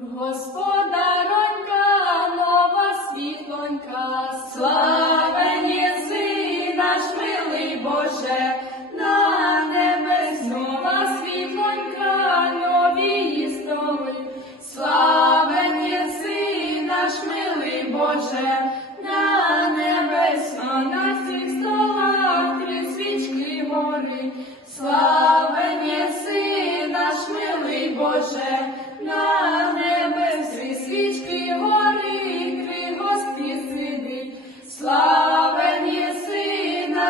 Господаронька, нова світлонька, славен єси наш милий Боже, на небес нова світлонька, нові столи. Славен єси наш милий Боже, на небес на всіх столах свічки гори. Славен єси наш милий Боже,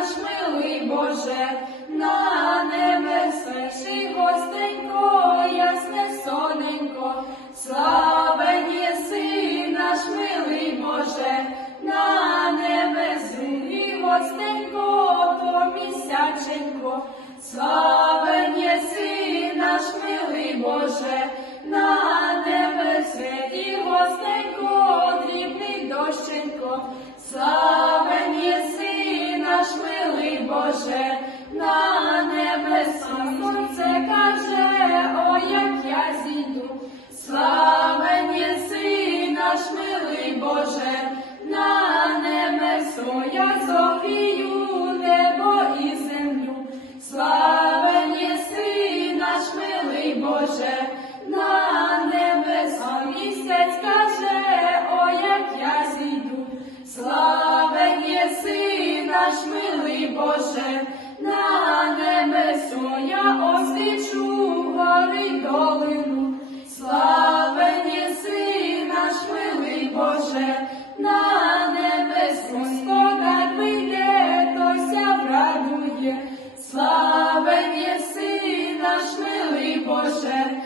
наш милий Боже, на небесі гостенько, ясне соненько. Славен єси наш милий Боже, на небесі гостенько, то місяченько. Славен єси наш милий Боже, наш милий Боже, на небесо я освічу гори долину. Славен єси наш милий Боже, на небес Господар вийде, тося врадує. Славен єси наш милий Боже,